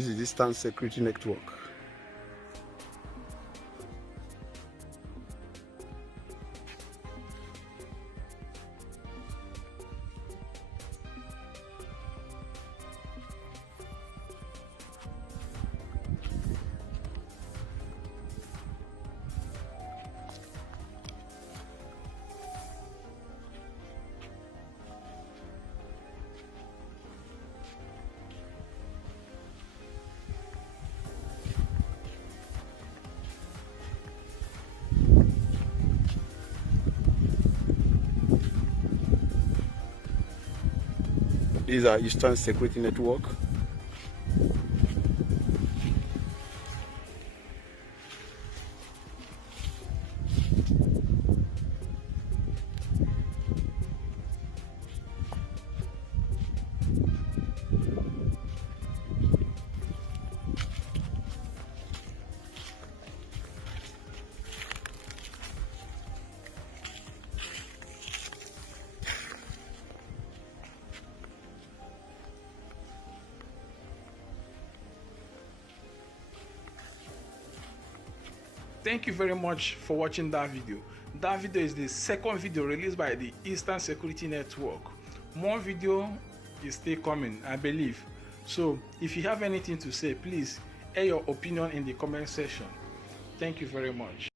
This is Eastern Security Network. These are Eastern Security Network. Thank you very much for watching that video. That video is the second video released by the Eastern Security Network. More video is still coming, I believe. So if you have anything to say, please air your opinion in the comment section. Thank you very much.